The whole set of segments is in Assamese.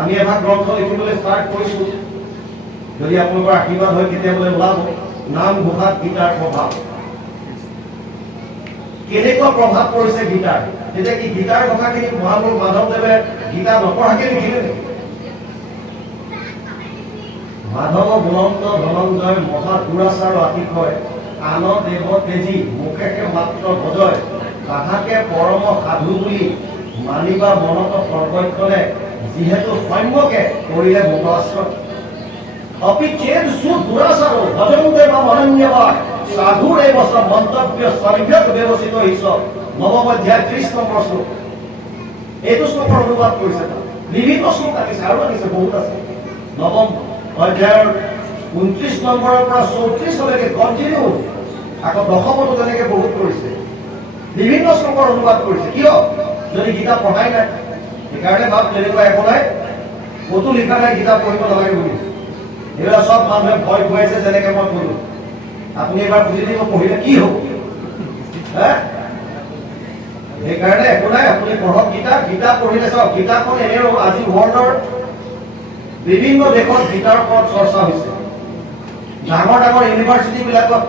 আমি এভাগ গ্ৰন্থ লিখিবলৈ ষ্টাৰ্ট কৰিছোঁ। যদি আপোনালোকৰ আশীৰ্বাদ হয় কেতিয়াবলৈ ওলাব। নামঘোষাত গীতাৰ প্ৰভাৱ কেনেকুৱা প্ৰভাৱ পৰিছে গীতাৰ। তেতিয়া কি গীতাৰ কথাখিনি মহাপুৰুষ মাধৱদেৱে গীতা নপঢ়াকে লিখিলে নেকি? মাধৱ গুণন্ত ধনঞ্জয় মহা দুৰাচাৰ আতিশয় আন দেৱ তেজী মুখেকে মাত্ৰ ভজয় তাহাকে পৰম সাধু বুলি মানিবা মনত সৰ্বক্ষণে যিহেতু সম্যকে কৰিলে মত আশ্ৰয় অপি চেদ সুদ দুৰাচাৰো ভজন্তে বা অনন্যবাদ সাধুৰ এই বছৰ মন্তব্য সভ্যক ব্যৱস্থিত ঈশ্বৰ নৱম অধ্যায় 30 নম্বৰ শ্লোক। এইটো শ্লোকৰ অনুবাদ কৰিছে। বিভিন্ন শ্লোক আনিছে আৰু আনিছে বহুত আছে। নৱম অধ্যায়ৰ 29 নম্বৰৰ পৰা 34লৈকে কণ্টিনিউ আকৌ দশমতো তেনেকে বহুত কৰিছে। বিভিন্ন শ্লোকৰ অনুবাদ কৰিছে। কিয়? যদি গীতা পঢ়াই নাই সেইকাৰণে ভাব তেনেকুৱা একো নাই, ক'তো লিখা নাই গীতা পঢ়িব নালাগে বুলি। এইবিলাক চব মানুহে ভয় খুৱাইছে। যেনেকে মই কলো আপুনি এবাৰ বুজি দিব পঢ়িলে কি হ'ব। সেইকাৰণে একো নাই, আপুনি পঢ়ক গীতা। গীতা পঢ়িলে চাওক গীতাখন এনেও আজি ৱৰ্ল্ডৰ বিভিন্ন দেশত গীতাৰ ওপৰত চৰ্চা হৈছে। ডাঙৰ ডাঙৰ ইউনিভাৰ্চিটি বিলাকত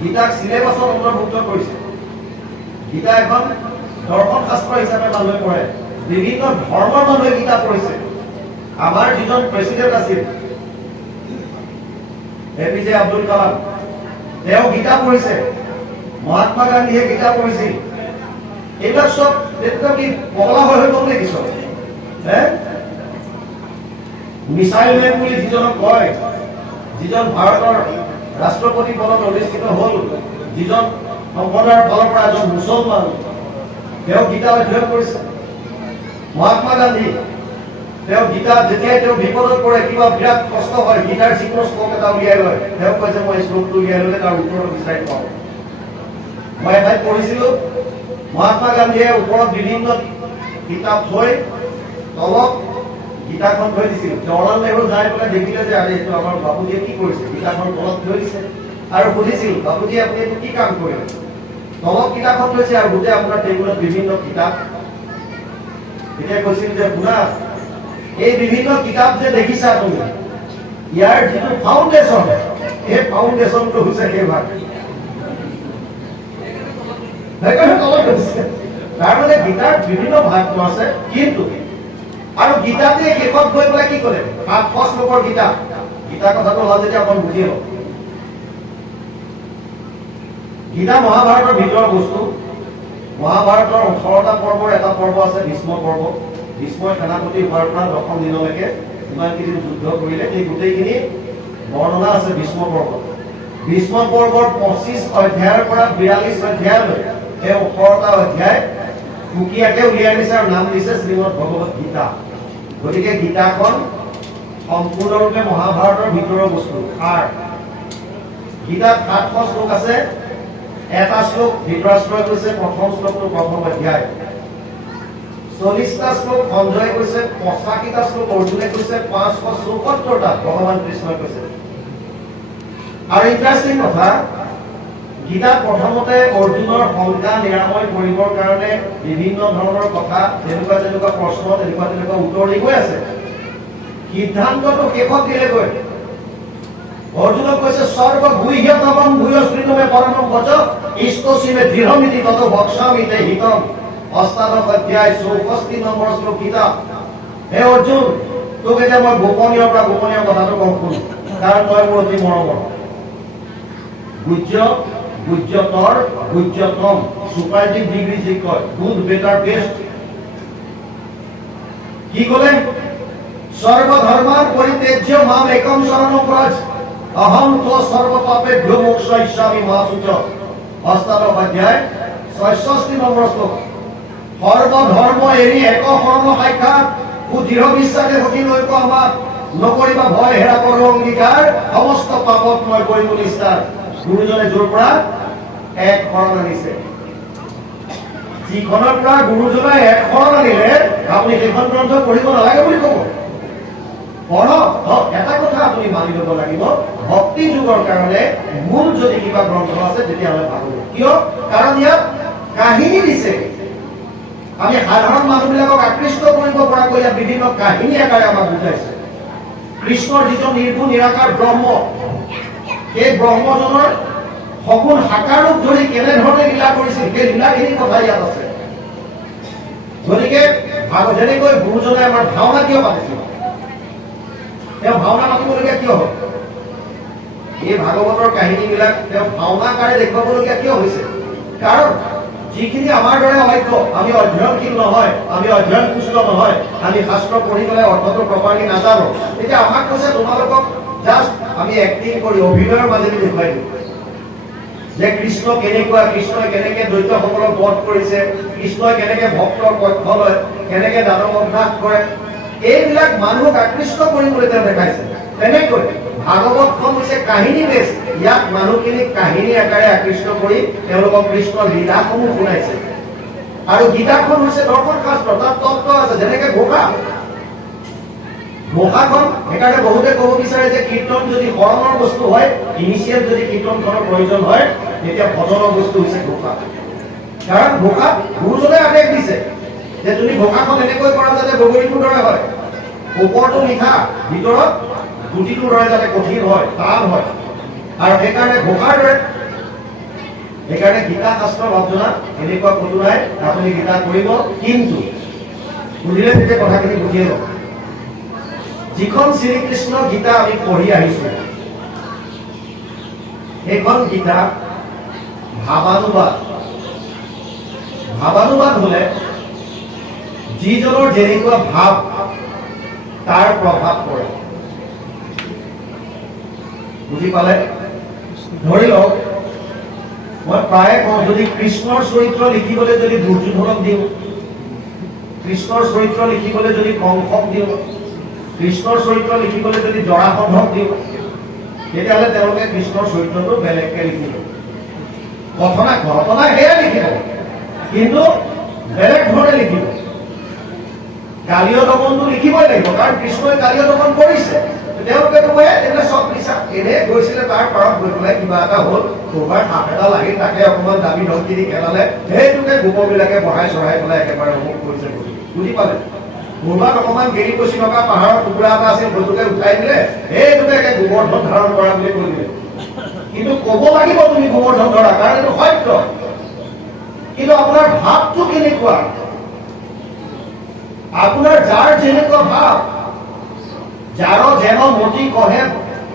গীতাক চিলেবাছত অন্তৰ্ভুক্ত কৰিছে। গীতা এখন দৰ্শন শাস্ত্ৰ হিচাপে মানুহে পঢ়ে। বিভিন্ন ধৰ্মৰ মানুহে গীতা পঢ়িছে। আমাৰ যিজন প্ৰেচিডেণ্ট আছিল APJ আব্দুল কালাম, তেওঁ গীতা পঢ়িছে। মহাত্মা গান্ধীয়ে গীতা পঢ়িছিল। এইবিলাক চব তেতিয়া কি পগলা হৈ গ'ল নেকি চব? মিছাইল মেন বুলি যিজনক কয়, যিজন ভাৰতৰ ৰাষ্ট্ৰপতি পদত অধিষ্ঠিত হ'ল, যিজন সম্প্ৰদায়ৰ ফালৰ পৰা এজন মুছলমান, তেওঁ গীতা অধ্যয়ন কৰিছে। মহাত্মা গান্ধী তেওঁ গীতা যেতিয়াই তেওঁ বিপদত পৰে, কিবা বিৰাট কষ্ট হয়, গীতাৰ যিকোনো শ্লোক এটা উলিয়াই লয়। তেওঁ কয় যে মই শ্লোকটো উলিয়াই ললে তাৰ উত্তৰ বিচাৰি পাওঁ। মই এঠাইত পঢ়িছিলো মহাত্মা গান্ধীয়ে ওপৰত বিভিন্ন কিতাপ থৈ তলত গীতাখন থৈ দিছিল। জৱাহৰলাল নেহৰু যাই পেলাই দেখিলে যে আৰে এইটো আমাৰ বাপুজীয়ে কি কৰিছে, গীতাখন তলত থৈ দিছে আৰু সুধিছিল বাপুজী আপুনি এইটো কি কাম কৰিলে? তলত কিতাপখন থৈছে আৰু গোটেই আপোনাৰ টেবুলত বিভিন্ন কিতাপ। তেতিয়া কৈছিল যে শুনা, এই বিভিন্ন কিতাপ যে দেখিছা তুমি, ইয়াৰ যিটো ফাউণ্ডেশ্যন, সেই ফাউণ্ডেশ্যনটো হৈছে সেই ভাগ। তাৰমানে গীতাৰ বিভিন্ন ভাগটো আছে। কিন্তু আৰু গীতাতে শেষত গৈ পেলাই কি কৰে? 7 শ্লোকৰ গীতা। গীতা কথাটো হ'ল যেতিয়া অকণ বুজি লওক। গীতা মহাভাৰতৰ ভিতৰৰ বস্তু। মহাভাৰতৰ 18টা পৰ্বৰ এটা পৰ্ব আছে ভীষ্ম পৰ্ব। ভীষ্মই সেনাপতি হোৱাৰ পৰা 10ম দিনলৈকে যিমানখিনি যুদ্ধ কৰিলে সেই গোটেইখিনি বৰ্ণনা আছে ভীষ্ম পৰ্বত। ভীষ্ম পৰ্বৰ 25 অধ্যায়ৰ পৰা 42 অধ্যায়লৈ এই 18টা অধ্যায় সুকীয়াকে উলিয়াই দিছে আৰু নাম দিছে শ্ৰীমদ ভগৱত গীতা। গতিকে গীতাখন সম্পূৰ্ণৰূপে মহাভাৰতৰ ভিতৰৰ বস্তু। আৰু গীতাত 700 শ্লোক আছে। এটা শ্লোক ধৃতৰাষ্ট্ৰই কৈছে, প্ৰথম শ্লোকটো প্ৰথম অধ্যায়। 40টা শ্লোক সঞ্জয়ে কৈছে, 85টা শ্লোক অৰ্জুনে কৈছে, 574টা ভগৱান কৃষ্ণই কৈছে। আৰু ইণ্টাৰেষ্টিং কথা, গীতাত প্ৰথমতে অৰ্জুনৰ শংকা নিৰাময় কৰিবৰ কাৰণে বিভিন্ন ধৰণৰ কথা, তেনেকুৱা তেনেকুৱা প্ৰশ্ন, তেনেকুৱা তেনেকুৱা উত্তৰ দি গৈ আছে। সিদ্ধান্তটো শেষত দিলেগৈ। অৰ্জুনক কৈছে সৰ্বগুহ্যতমম ভূয়স্মৃতমে পৰমম বচ ইষ্টসীমে দৃঢ়মিতি তত বক্সামি তে হিতম। 8ম অধ্যায় 64 নম্বৰ শ্লোক গীতা। হে অৰ্জুন, তোক এতিয়া মই গোপনীয়ৰ পৰা গোপনীয় কথাটো কওঁ শুন, কাৰণ তই মোৰ অতি মৰমৰ। গুহ্য, গুহ্যতৰ, গুহ্যতম, সুপাৰটিভ ডিগ্ৰী যি কয়, গুড, বেটাৰ, বেষ্ট। কি ক'লে? সৰ্বধৰ্মান পৰিত্যাজ্য মাম একম শৰণম ব্ৰজ অহম তো সৰ্বপাপেভ্যো মোক্ষয়িষ্যামি মা শুচ। 8ম অধ্যায় 66 নম্বৰ শ্লোক। সৰ্বধৰ্ম এৰি এক শৰণ সাক্ষাৎ দৃঢ় বিশ্বাসে সখী নৈক আমাক নকৰিবা ভয় হেৰা কৰো অংগীকাৰ সমস্ত পাপত মই কৰিম নিষ্ঠাৰ। গুৰুজনে য'ৰ পৰা এক শৰণ আনিছে, যিখনৰ পৰা গুৰুজনে এক শৰণ আনিলে আপুনি সেইখন গ্ৰন্থ পঢ়িব নালাগে বুলি ক'ব। পঢ়ক। এটা কথা আপুনি মানি ল'ব লাগিব, ভক্তি যুগৰ কাৰণে মূল যদি কিবা গ্ৰন্থ আছে তেতিয়াহ'লে ভাল হ'ব। কিয়? কাৰণ ইয়াত কাহিনী দিছে। আমি সাধাৰণ মানুহবিলাকক আকৃষ্ট কৰিব পৰাকৈ ইয়াত বিভিন্ন কাহিনী আকাৰে আমাক বুজাইছে। কৃষ্ণৰ যিজন নিৰ্গুণ নিৰাকাৰ ব্ৰহ্ম, সেই ব্ৰহ্মজনৰ সগুণ সাকাৰ ৰূপ ধৰি কেনেধৰণে লীলা কৰিছিল সেই লীলাখিনিৰ কথা ইয়াত আছে। গতিকে যেনেকৈ গুৰুজনে আমাৰ ভাওনা কিয় পাতিছিল, তেওঁ ভাওনা পাতিবলগীয়া কিয় হ'ল? এই ভাগৱতৰ কাহিনীবিলাক তেওঁ ভাওনাকাৰে দেখুৱাবলগীয়া কিয় হৈছে? কাৰণ যিখিনি আমাৰ দৰে অজ্ঞ, আমি অধ্যয়নশীল নহয়, আমি অধ্যয়ন পুষ্ট নহয়, আমি শাস্ত্ৰ পঢ়ি পেলাই অৰ্থটো প্ৰপাৰলি নাজানো, তেতিয়া আমাক কৈছে তোমালোকক জাষ্ট আমি এক্টিং কৰি অভিনয়ৰ মাজেদি দেখুৱাই দিওঁ যে কৃষ্ণ কেনেকুৱা, কৃষ্ণই কেনেকে দৈত্যসকলক বধ কৰিছে, কৃষ্ণই কেনেকে ভক্তৰ পক্ষ লয়, কেনেকে দানৱক নাশ কৰে, এইবিলাক মানুহক আকৃষ্ট কৰিবলৈ তেওঁ দেখাইছে। তেনেকৈ ভাগৱতখন হৈছে কাহিনী বেছ, ইয়াত মানুহখিনিক কাহিনী আকাৰে আকৃষ্ট কৰি তেওঁলোকক কৃষ্ণৰ লীলাসমূহ শুনাইছে। আৰু গীতাখন হৈছে দৰ্শন শাস্ত্ৰ, তাত তত্ত্ব আছে, যেনেকে ঘোষাখন সেইকাৰণে বহুতে ক'ব বিচাৰে যে কীৰ্তন যদি শৰণৰ বস্তু হয়, ইনিচিয়েল যদি কীৰ্তনখনৰ প্ৰয়োজন হয়, তেতিয়া ভজনৰ বস্তু হৈছে ঘোষা। কাৰণ ঘোষাত গুৰুজনে আদেশ দিছে যে তুমি ঘোষাখন এনেকৈ কৰা যাতে বগৰীটোৰ দৰে হয়, ওপৰটো মিঠা, ভিতৰত গুটিটোৰ দৰে যাতে কঠিন হয়, টান হয়, আৰু সেইকাৰণে ঘোষাৰ দৰে। সেইকাৰণে গীতা শাস্ত্ৰৰ ভাৱনা এনেকুৱা কোনো নাই, আপুনি গীতা কৰিব, কিন্তু বুজিলে তেতিয়া কথাখিনি বুজিয়ে লওক। যিখন শ্ৰীকৃষ্ণ গীতা আমি পঢ়ি আহিছো, সেইখন গীতা ভাৱানুবাদ। ভাৱানুবাদ হলে যিজনৰ যেনেকুৱা ভাৱ তাৰ প্ৰভাৱ পৰে। বুজি পালে? ধৰি লওক মই প্ৰায়ে কওঁ, যদি কৃষ্ণৰ চৰিত্ৰ লিখিবলৈ যদি দুৰ্যোধনক দিওঁ, কৃষ্ণৰ চৰিত্ৰ লিখিবলৈ যদি কংসক দিওঁ, কৃষ্ণৰ চৰিত্ৰ লিখিবলৈ যদি জৰাসন্ধক দিওঁ, তেতিয়াহ'লে তেওঁলোকে কৃষ্ণৰ চৰিত্ৰটো বেলেগকে লিখিব। ঘটনা সেয়া লিখিব, কিন্তু বেলেগ ধৰণে লিখিব। গালীয় দমনটো লিখিবই লাগিব, কাৰণ কৃষ্ণই গালীয় দমন কৰিছে। তেওঁলোকে কয় এইবিলাক চব মিছা, এনে গৈছিলে তাৰ পাৰত গৈ পেলাই কিবা এটা হ'ল, কৰবাৰ সাপ এটা লাগি তাকে অকণমান দাবী ধমকি খেলালে, সেইটোকে গোপৰবিলাকে বঢ়াই চঢ়াই পেলাই একেবাৰে অমুক কৰিছে। বুজি পালে? কৰবাত অকণমান গেৰি পচি থকা পাহাৰৰ টুকুৰা এটা আছিল, সেইটোকে উঠাই দিলে, সেইটোকে গোবৰ্ধন ধাৰণ কৰা বুলি কৈ দিলে। কিন্তু ক'ব লাগিব তুমি গোবৰ্ধন ধৰা, কাৰণ এইটো সত্য। কিন্তু আপোনাৰ ভাৱটো কেনেকুৱা? আপোনাৰ যাৰ যেনেকুৱা ভাৱ, যাৰ যেন মতি কহে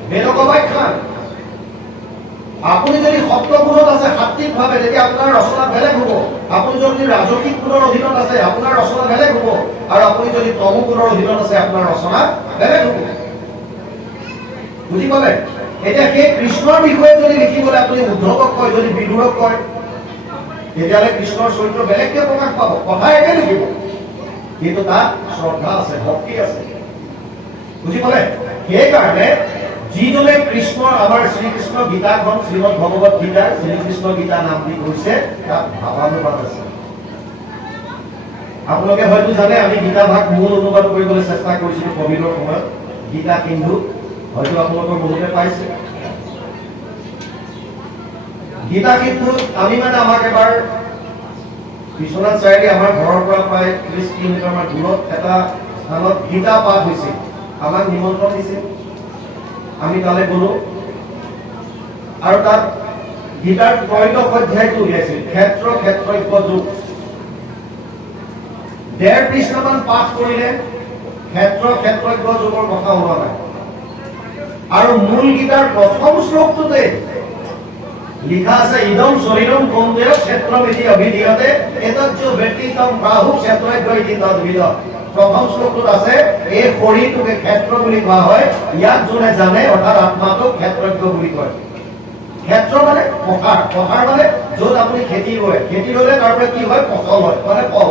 বেদকবাই খান। আপুনি যদি সত্য গুণত আছে সাত্বিকভাৱে, তেতিয়া আপোনাৰ ৰচনা বেলেগ হ'ব। আপুনি যদি ৰাজসিক গুণৰ অধীনত আছে, আপোনাৰ ৰচনা বেলেগ হ'ব। আৰু আপুনি যদি তমো গুণৰ অধীনত আছে, আপোনাৰ ৰচনা বেলেগ হ'ব। বুজি পালে? এতিয়া সেই কৃষ্ণৰ বিষয়ে যদি লিখিবলৈ আপুনি উদ্ধৱক কয়, যদি বিদুৰক কয়, তেতিয়াহ'লে কৃষ্ণৰ চৰিত্ৰ বেলেগকে প্ৰকাশ পাব, কথা একে লিখিব, কিন্তু তাত শ্ৰদ্ধা আছে, ভক্তি আছে। বুজি পালে? সেইকাৰণে যিজনে কৃষ্ণৰ আমাৰ শ্ৰীকৃষ্ণ গীতাখন, শ্ৰীমদ ভগৱত গীতাৰ শ্ৰীকৃষ্ণ গীতা নাম দি কৈছে, তাত ভাৱানুবাদ আছে। আপোনালোকে হয়তো জানে, আমি গীতা ভাগ মূল অনুবাদ কৰিবলৈ চেষ্টা কৰিছিলো কভিডৰ সময়ত, গীতা সিন্ধু, হয়তো আপোনালোকৰ বহুতে পাইছে। গীতা সিন্ধু আমি আমাক এবাৰ বিশ্বনাথ চাৰিআলি আমাৰ ঘৰৰ পৰা প্ৰায় 30 কিলোমিটাৰমান দূৰত এটা স্থানত গীতা পাঠ হৈছিল। আমাক নিমন্ত্ৰণ দিছিল, আমি তালৈ গলো, আৰু তাত গীতাৰ 13 অধ্যায়টো উলিয়াইছিল, ক্ষেত্ৰ ক্ষেত্ৰজ্ঞ যুগ। 1.5 পৃষ্ঠামান পাঠ কৰিলে, ক্ষেত্ৰ ক্ষেত্ৰজ্ঞ যুগৰ কথা ওলোৱা নাই। আৰু মূল গীতাৰ প্ৰথম শ্লোকটোতে লিখা আছে, ইদম শৰীৰম কৌন্তেয় ক্ষেত্ৰমিতি অভিধীয়তে এতজ্জো ব্যক্তিতম প্ৰাহু ক্ষেত্ৰজ্ঞ ইতি তদ্বিদ। প্ৰথম শ্লোকটোত আছে, এই শৰীৰটোকে ক্ষেত্ৰ বুলি কোৱা হয়, ইয়াক যোনে জানে অৰ্থাৎ আত্মাটোক ক্ষেত্ৰজ্ঞ বুলি কয়। ক্ষেত্ৰ মানে পথাৰ, পথাৰ মানে য'ত আপুনি খেতি কৰে, খেতি কৰিলে তাৰ পৰা কি হয়? ফচল হয়, মানে ফল।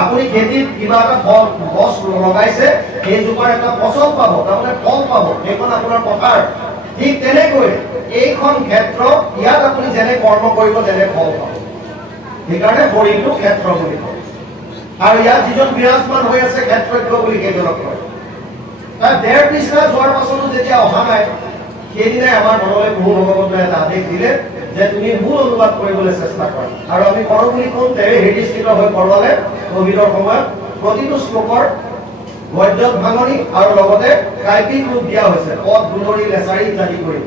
আপুনি খেতিত কিবা এটা ফল গছ লগাইছে, সেইজোপাৰ এটা ফচল পাব, তাৰমানে ফল পাব, সেইখন আপোনাৰ পথাৰ। ঠিক তেনেকৈ এইখন ক্ষেত্ৰ, ইয়াত আপুনি যেনে কৰ্ম কৰিব তেনে ফল পাব। সেইকাৰণে শৰীৰটো ক্ষেত্ৰ বুলি কয়। আৰু ইয়াত যিজন বিৰাজমান হৈ আছে ক্ষেত্ৰজ্ঞ বুলি সেইজনক কয়। তাৰ 1.5 পৃষ্ঠা যোৱাৰ পাছতো যেতিয়া অহা নাই, সেইদিনাই আমাৰ মনলৈ প্ৰভু ভগৱন্তই এটা আদেশ দিলে যে তুমি মূল অনুবাদ কৰিবলৈ চেষ্টা কৰা আৰু আমি কৰোঁ বুলি কওঁতে হেৰিস্থিত হৈ পৰৱালে কোভিডৰ সময়ত প্ৰতিটো শ্লোকৰ গদ্যত ভাঙনি আৰু লগতে কাইপিক ৰূপ দিয়া হৈছে পদ গুণৰি লেচাৰী ইত্যাদি কৰি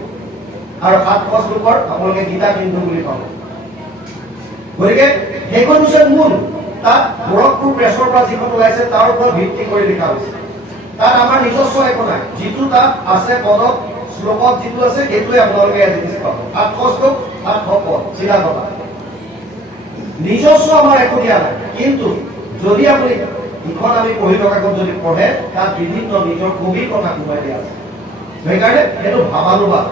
আৰু 700 শ্লোকৰ আপোনালোকে গীতা কিন্তু বুলি পাব গতিকে সেইখন হৈছে মূল তাত গোৰখপুৰ প্ৰেছৰ পৰা যিখন ওলাইছে তাৰ ওপৰত ভিত্তি কৰি লিখা হৈছে তাত আমাৰ নিজস্ব একো নাই যিটো তাত আছে পদত শ্লোকত যিটো আছে সেইটোৱে আপোনালোকে এডিটিছ পাব 700 শ্লোক 700 পদ চিধা কথা নিজস্ব আমাৰ একো দিয়া নাই কিন্তু যদি আপুনি ইখন আমি পঢ়ি থকাখন যদি পঢ়ে তাত বিভিন্ন নিজৰ কবিৰ কথা সোমাই দিয়া আছে সেইকাৰণে এইটো ভাৱানুবাদ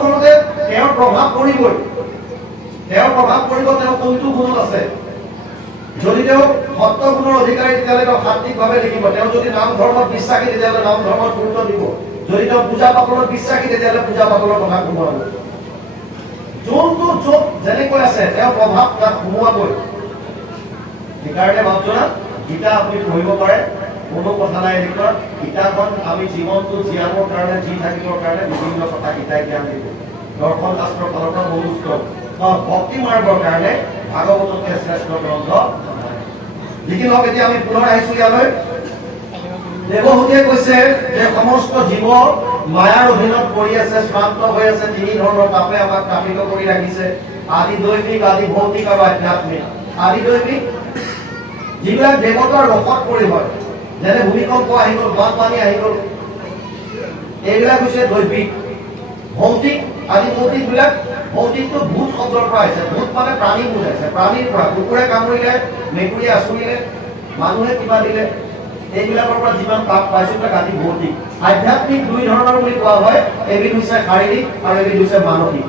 কৰোঁতে তেওঁৰ প্ৰভাৱ পৰিবই তেওঁৰ কোনটো গুণত আছে যদি তেওঁ সত্য গুণৰ অধিকাৰী তেতিয়াহ'লে তেওঁ সাত্বিকভাৱে লিখিব তেওঁ যদি নাম ধৰ্মত বিশ্বাসী তেতিয়াহ'লে নাম ধৰ্মত গুৰুত্ব দিব যদি তেওঁ পূজা পাতলত বিশ্বাসী তেতিয়াহ'লে পূজা পাতলৰ কথা সোমোৱাব যোনটো য'ত যেনেকৈ আছে তেওঁ প্ৰভাৱ তাত সোমোৱাবই সেইকাৰণে ভাবছো না গীতা আপুনি পঢ়িব পাৰে কোনো কথা নাই এনেকুৱা গীতাখন আমি জীৱনটো জীয়াবৰ কাৰণে জি থাকিবৰ কাৰণে বিভিন্ন কথা গীতাই জ্ঞান দিব দৰ্শন শাস্ত্ৰৰ ফালৰ পৰা মনুষ্য ভক্তি মাৰ্গৰ কাৰণে ভাগৱতকে শ্ৰেষ্ঠ গ্ৰন্থ লিখি লওক এতিয়া আমি পুনৰ আহিছো ইয়ালৈ দেৱহূতিয়ে কৈছে যে সমস্ত জীৱ মায়াৰ অধীনত পৰি আছে শ্ৰান্ত হৈ আছে তিনি ধৰণৰ তাপে আমাক তাপিত কৰি ৰাখিছে আদি দৈবিক আদি ভৌতিক আৰু আধ্যাত্মিক আদি দৈবিক যিবিলাক দেৱতাৰ ৰসত পৰি হয় যেনে ভূমিকম্প আহি গ'ল বানপানী আহি গ'ল এইবিলাক হৈছে দৈবিক ভৌতিক আদি ভৌতিকবিলাক ভৌতিকটো ভূত শব্দৰ পৰা আহিছে ভূত মানে প্ৰাণী বুজাইছে প্ৰাণীৰ পৰা কুকুৰে কামুৰিলে মেকুৰীয়ে আঁচুৰিলে মানুহে কিবা দিলে এইবিলাকৰ পৰা যিমান পাপ পাইছো তাক আদি ভৌতিক আধ্যাত্মিক দুই ধৰণৰ বুলি কোৱা হয় এবিধ হৈছে শাৰীৰিক আৰু এবিধ হৈছে মানসিক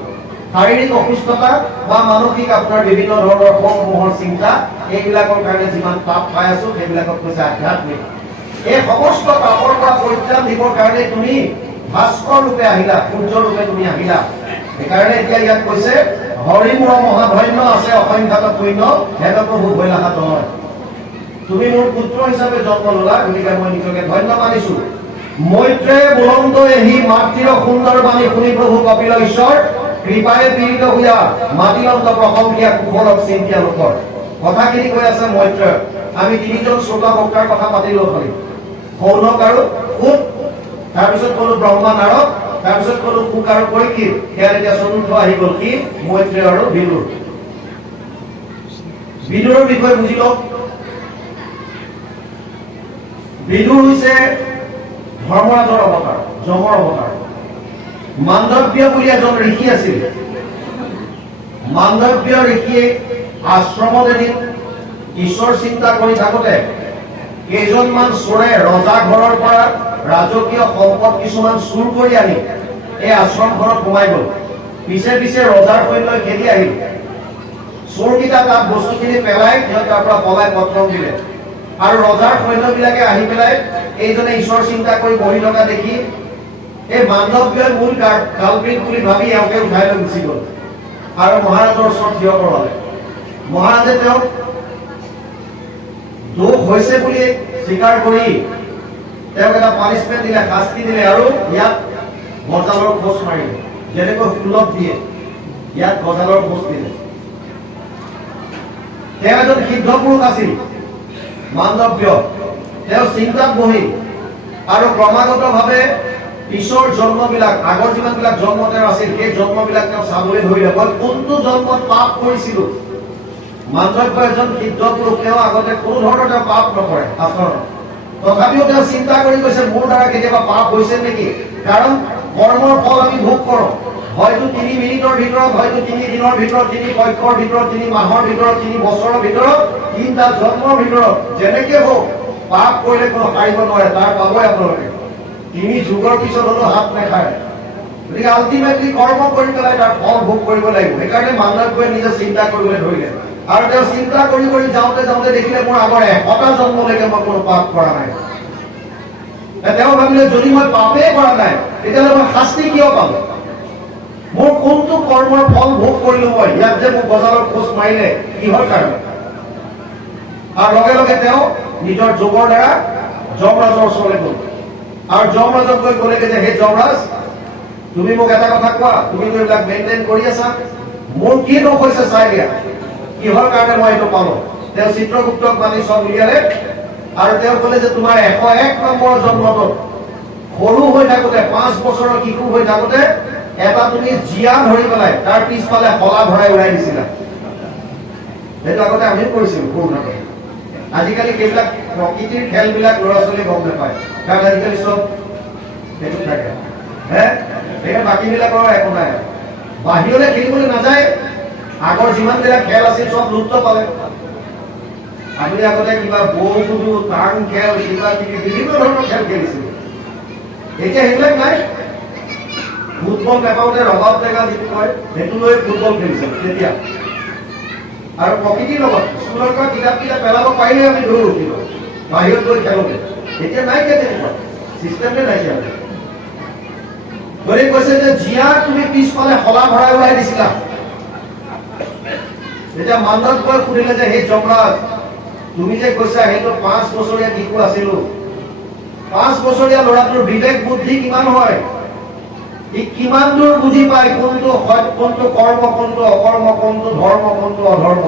শাৰীৰিক অসুস্থতা বা মানসিক আপোনাৰ বিভিন্ন ধৰণৰ মোহৰ চিন্তা এইবিলাকৰ কাৰণে যিমান পাপ পাই আছো সেইবিলাকক কৈছে আধ্যাত্মিক এই সমস্ত পাপৰ পৰা পৰিত্ৰাণ দিবৰ কাৰণে তুমি ভাস্কৰ ৰূপে আহিলা সূৰ্য ৰূপে তুমি আহিলা সেইকাৰণে এতিয়া ইয়াত কৈছে হৰি মোৰ মহাধন্য আছে অসংখ্যাত পুণ্য হেতপ্ৰভু ভৈলাহাত নহয় তুমি মোৰ পুত্ৰ হিচাপে জন্ম ল'লা গতিকে মই নিজকে ধন্য মানিছো মৈত্ৰে বুলন্দ এহি মাতৃৰ সুন্দৰ বাণী শুনি প্ৰভু কপিল ঈশ্বৰ কৃপায়ে পীড়িত হোৱা মাতিলন্ত প্ৰশংসিয়া কুশলক চিন্তিয়া লোকৰ কথাখিনি কৈ আছে মৈত্ৰেয় আমি তিনিজন শ্ৰোতা বক্তাৰ কথা পাতিলো খালি সৌনক আৰু সুত তাৰপিছত ক'লো ব্ৰহ্মা নাৰদ তাৰপিছত ক'লো সুক আৰু কৈকিৰ ইয়াৰ এতিয়া চতুৰ্থ আহি গ'ল কি মৈত্ৰেয় আৰু বিদুৰ বিদুৰৰ বিষয়ে বুজি লওক বিদুৰ হৈছে ধৰ্মৰাজৰ অৱতাৰ যমৰ অৱতাৰ মাণ্ডব্য বুলি এজন ঋষি আছিল মাণ্ডব্য ঋষিয়ে আশ্ৰমত এদিন ঈশ্বৰ চিন্তা কৰি থাকোতে কেইজনমান চোৰে ৰজা ঘৰৰ পৰা ৰাজকীয় সম্পদ কিছুমান চুৰ কৰি আনি এই আশ্ৰমখনত সোমাই গ'ল পিছে পিছে ৰজাৰ সৈন্যই খেদি আহিল চোৰকেইটা তাত বস্তুখিনি পেলাই তেওঁ তাৰ পৰা পলাই পত্ৰম দিলে আৰু ৰজাৰ সৈন্যবিলাকে আহি পেলাই এইজনে ঈশ্বৰ চিন্তা কৰি বহি থকা দেখি এই মাণ্ডব্যই মূল কালপিত বুলি ভাবি এওঁকে উঠাই লৈ গুচি গ'ল আৰু মহাৰাজৰ ওচৰত থিয় কৰালে মহাৰাজে তেওঁক দোষ হৈছে বুলি স্বীকাৰ কৰি তেওঁক এটা পানিছমেণ্ট দিলে শাস্তি দিলে আৰু ইয়াত গজালৰ খোজ মাৰিলে যেনেকৈ সুলভ দিয়ে ইয়াত গজালৰ খোজ দিলে তেওঁ এজন সিদ্ধ পুৰুষ আছিল মাণ্ডব্য তেওঁ চিন্তাত বহিল আৰু ক্ৰমাগতভাৱে পিছৰ জন্মবিলাক আগৰ যিমানবিলাক জন্ম তেওঁৰ আছিল সেই জন্মবিলাক তেওঁ চাবলৈ ধৰিলে মই কোনটো জন্মত পাপ কৰিছিলো মাণ্ডব্য এজন সিদ্ধ পুৰুষ তেওঁ আগতে কোনো ধৰণৰ তেওঁ পাপ নকৰে আচৰণ তথাপিও তেওঁ চিন্তা কৰি কৈছে মোৰ দ্বাৰা কেতিয়াবা পাপ হৈছে নেকি কাৰণ কৰ্মৰ ফল আমি ভোগ কৰোঁ হয়তো 3 মিনিটৰ ভিতৰত হয়তো 3 দিনৰ ভিতৰত 3 পক্ষৰ ভিতৰত 3 মাহৰ ভিতৰত 3 বছৰৰ ভিতৰত 3টা জন্মৰ ভিতৰত যেনেকে হওক পাপ কৰিলে কোনো পাৰিব নোৱাৰে তাৰ পাবই আপোনালোকে 3 যুগৰ পিছত হলেও হাত নেখায় গতিকে আল্টিমেটলি কৰ্ম কৰি পেলাই তাৰ ফল ভোগ কৰিব লাগিব সেইকাৰণে মাণ্ডব্যই নিজে চিন্তা কৰিবলৈ ধৰিলে আৰু তেওঁ চিন্তা কৰি কৰি যাওঁতে যাওঁতে দেখিলে মোৰ আগৰ 100টা জন্মলৈকে মই কোনো পাপ কৰা নাই তেওঁ ভাবিলে যদি মই পাপেই কৰা নাই তেতিয়াহ'লে মই শাস্তি কিয় পাম মোৰ কোনটো কৰ্মৰ ফল ভোগ কৰিলো মই ইয়াত যে মোক গজালৰ খোজ মাৰিলে কিহৰ কাৰণে আৰু লগে লগে তেওঁ নিজৰ যোগৰ দ্বাৰা যমৰাজৰ ওচৰলৈ গ'ল আৰু যমৰাজক গৈ ক'লেগে যে হে যমৰাজ তুমি মোক এটা কথা কোৱা, তুমি এইবিলাক মেইনটেইন কৰি আছা, মোৰ কি দোষ হৈছে চাই দিয়া, কিহৰ কাৰণে মই এইটো পালো। তেওঁ চিত্ৰগুপ্তক মানি চব উলিয়ালে আৰু তেওঁ ক'লে যে তোমাৰ 101 নম্বৰ জন্মটোত সৰু হৈ থাকোতে 5 বছৰৰ শিশু হৈ থাকোতে এটা তুমি জিয়া ধৰি পেলাই তাৰ পিছফালে শলা ভৰাই উৰাই দিছিলা। সেইটো আগতে আমিও কৰিছিলো সৰু থাকোতে। আজিকালি সেইবিলাক প্ৰকৃতিৰ খেলবিলাক ল'ৰা ছোৱালী গম নাপায়, কাৰণ আজিকালি চব সেইটো থাকে সেই বাকীবিলাকৰ একো নাই। বাহিৰলৈ খেলিবলৈ নাযায়, আগৰ যিমানবিলাক খেল আছিল চব লুপ্ত পালে। আমি আগতে কিবা বৌকুদু, টাং খেল, কিবা কিবি বিভিন্ন ধৰণৰ খেল খেলিছিলো। এতিয়া সেইবিলাক নাই। ফুটবল নেপাওঁতে ৰবাব টেঙা যিটো কয় সেইটো লৈ ফুটবল খেলিছিলো তেতিয়া। আৰু প্ৰকৃতিৰ লগত স্কুলৰ পৰা কিতাপ পেলাব পাৰিলে আমি দৌৰ উঠিব, বাহিৰত গৈ খেলোগে। এতিয়া নাইকিয়া, তেনেকুৱা চিষ্টেমে নাইকিয়া। গতিকে কৈছে যে জিয়া তুমি পিছফালে শলা ভৰাই উৰাই দিছিলা। এতিয়া মান্দত গৈ সুধিলে যে সেই যমৰাজ তুমি যে কৈছা সেইটো 5 বছৰীয়া শিশু আছিলো, 5 বছৰীয়া ল'ৰাটোৰ বিবেক বুদ্ধি কিমান হয়, ই কিমান দূৰ বুজি পায় কোনটো সত্য, কোনটো কৰ্ম, কোনটো অকৰ্ম, কোনটো ধৰ্ম, কোনটো অধৰ্ম,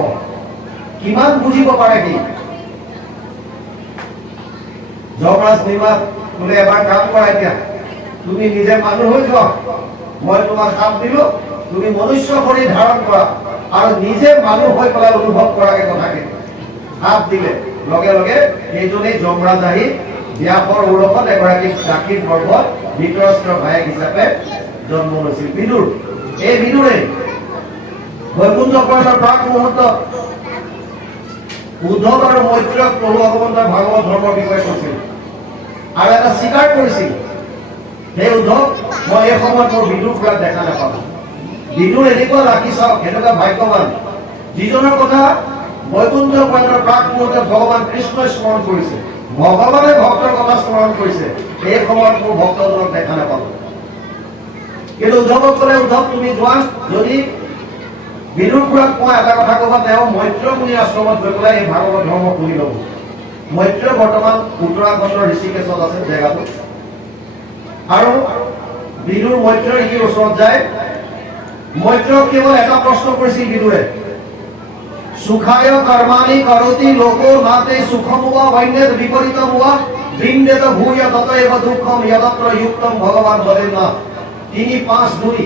কিমান বুজিব পাৰে সি। যমৰাজ নিমাত বোলে এবাৰ কাম কৰা, এতিয়া তুমি নিজে মানুহ হৈ যোৱা, মই তোমাক সাপ দিলো, তুমি মনুষ্য শৰীৰ ধাৰণ কৰা আৰু নিজে মানুহ হৈ পেলাই অনুভৱ কৰাকে কথাখিনি সাপ দিলে। লগে লগে সেইজনেই যমৰাজ আহি ব্যাসৰ উৰসত এগৰাকী দাসীৰ গৰ্ভত ধৃতৰাষ্ট্ৰ ভায়েক হিচাপে জন্ম লৈছিল বিদুৰ। এই বিদুৰে বৈকুণ্ঠ পুৰাণৰ প্ৰাক মুহূৰ্তত উদ্ধৱ আৰু মৈত্ৰক প্ৰভু ভগৱন্তৰ ভাগৱত ধৰ্মৰ বিষয়ে কৈছিল আৰু এটা স্বীকাৰ কৰিছিল, সেই উদ্ধৱ মই এই সময়ত মোৰ বিদুৰ খুৰাক দেখা নাপালো। বিদুৰ এনেকুৱা ৰাখি চাওক, এনেকুৱা ভাগ্যৱান যিজনৰ কথা বৈকুণ্ঠ পুৰাণৰ প্ৰাক মুহূৰ্তত ভগৱান কৃষ্ণই স্মৰণ কৰিছে, ভগৱানে ভক্তৰ কথা স্মৰণ কৰিছে। এই সময়ত মোৰ ভক্তজনক দেখা নাপালো। কিন্তু উদ্ধৱক ক'লে, উদ্ধৱ তুমি যোৱা, যদি বিদুৰ খুৰাক মই এটা কথা ক'বা, তেওঁ মৈত্ৰ মুনি আশ্ৰমত গৈ পেলাই এই ভাগৱত ধৰ্ম শুনি ল'ব। মৈত্ৰ বৰ্তমান উত্তৰাখণ্ডৰ ঋষিকেশত আছে জেগাটো। আৰু বিদুৰ মৈত্ৰৰ ঋষিৰ ওচৰত যায়। মৈত্ৰক কেৱল এটা প্ৰশ্ন কৰিছিল বিদুৰে, সুখায় কৰ্মাণি কৰতি লোকো নাতে সুখমুৱা বৈন্যেত বিপৰীতমুৱা বৃন্দেত ভূয় ততএব দুঃখম যদত্ৰ যুক্তম ভগৱান বলেন্নাথ। 3:5-2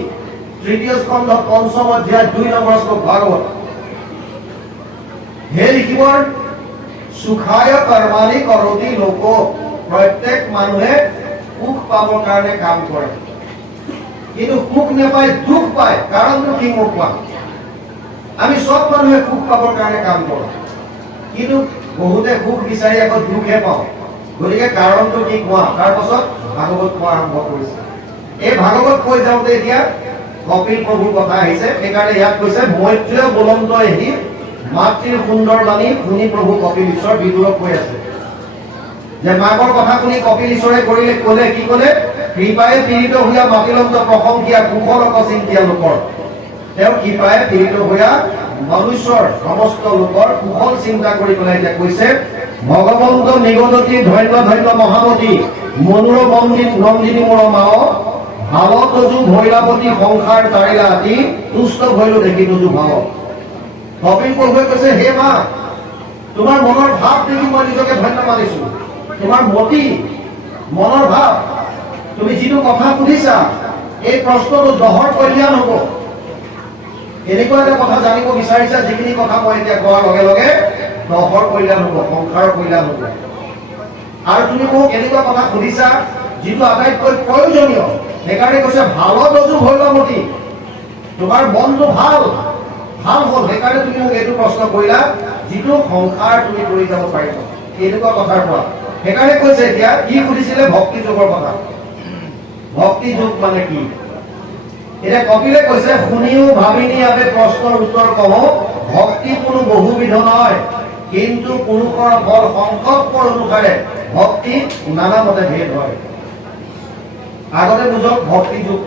তৃতীয় স্কন্ধ 5ম অধ্যায় 2 নম্বৰ শ্লোক ভাগৱত। হে ঋষিবৰ, সুখায় কৰ্মাণি কৰতি লোকো, প্ৰত্যেক মানুহে সুখ পাবৰ কাৰণে কাম কৰে, কিন্তু সুখ নাপায়, দুখ পায়। কাৰণটো কি মোক কোৱা? আমি সব মানুহে সুখ পাবৰ কাৰণে কাম কৰোঁ, কিন্তু বহুতে সুখ বিচাৰি আকৌ দুখহে পাওঁ। গতিকে কাৰণটো কি কোৱা? তাৰ পাছত ভাগৱত কোৱা আৰম্ভ কৰিছে। এই ভাগৱত কৈ যাওঁতে এতিয়া কপিল প্ৰভুৰ কথা আহিছে, সেইকাৰণে ইয়াত কৈছে মৈত্ৰেয় বলন্ত এহি মাতৃৰ সুন্দৰ বাণী শুনি প্ৰভু কপিল ঈশ্বৰ বিদুৰক কৈ আছে যে মাকৰ কথা শুনি কপিল ঈশ্বৰে ক'লে কি ক'লে? কৃপায়ে পীড়িত হোৱা মাতিলন্ত প্ৰশংসিয়া কুশলক চিন্তিয়া লোকৰ। তেওঁ কৃপায়ে পীড়িত হোৱা মনুষ্যৰ সমস্ত লোকৰ কুশল চিন্তা কৰি পেলাই এতিয়া কৈছে, ভগৱন্ত নিগদতি ধন্য ধন্য মহামতী মনুৰ নন্দিনী মোৰ মাও ভালত তজু ভৈৰাৱতী সংসাৰ তাৰিলা আতি তুষ্ট ভৈলো দেখি তজু ভাৱ। কপিল প্ৰভুৱে কৈছে, হে মা, তোমাৰ মনৰ ভাৱ দেখি মই নিজকে ধন্য মানিছো। তোমাৰ মতি, মনৰ ভাৱ, তুমি যিটো কথা সুধিছা এই প্ৰশ্নটো দহৰ কল্যাণ হ'ব। এনেকুৱা এটা কথা জানিব বিচাৰিছা যিখিনি কথা মই এতিয়া কোৱাৰ লগে লগে দহৰ কল্যাণ হ'ব, সংসাৰৰ কল্যাণ হ'ব। আৰু তুমি মোক এনেকুৱা কথা সুধিছা যিটো আটাইতকৈ প্ৰয়োজনীয়। সেইকাৰণে কৈছে ভালত ৰজু ভৈৰৱতী, তোমাৰ মনটো ভাল হ'ল, সেইকাৰণে তুমি মোক এইটো প্ৰশ্ন কৰিলা যিটো সংসাৰ তুমি কৰি যাব পাৰিবা এনেকুৱা কথাৰ পৰা। সেইকাৰণে কৈছে এতিয়া কি সুধিছিলে? ভক্তি যোগৰ কথা। ভক্তি যোগ মানে কি? এতিয়া কপিলে কৈছে, শুনিও ভাবিনি আবে প্ৰশ্নৰ উত্তৰ কব, ভক্তি কোনো বহুবিধ নহয়, কিন্তু পুৰুষৰ ফল সংকল্পৰ অনুসাৰে ভক্তি নানা মতে ভেদ হয়। আগতে বুঝক ভক্তি যোগ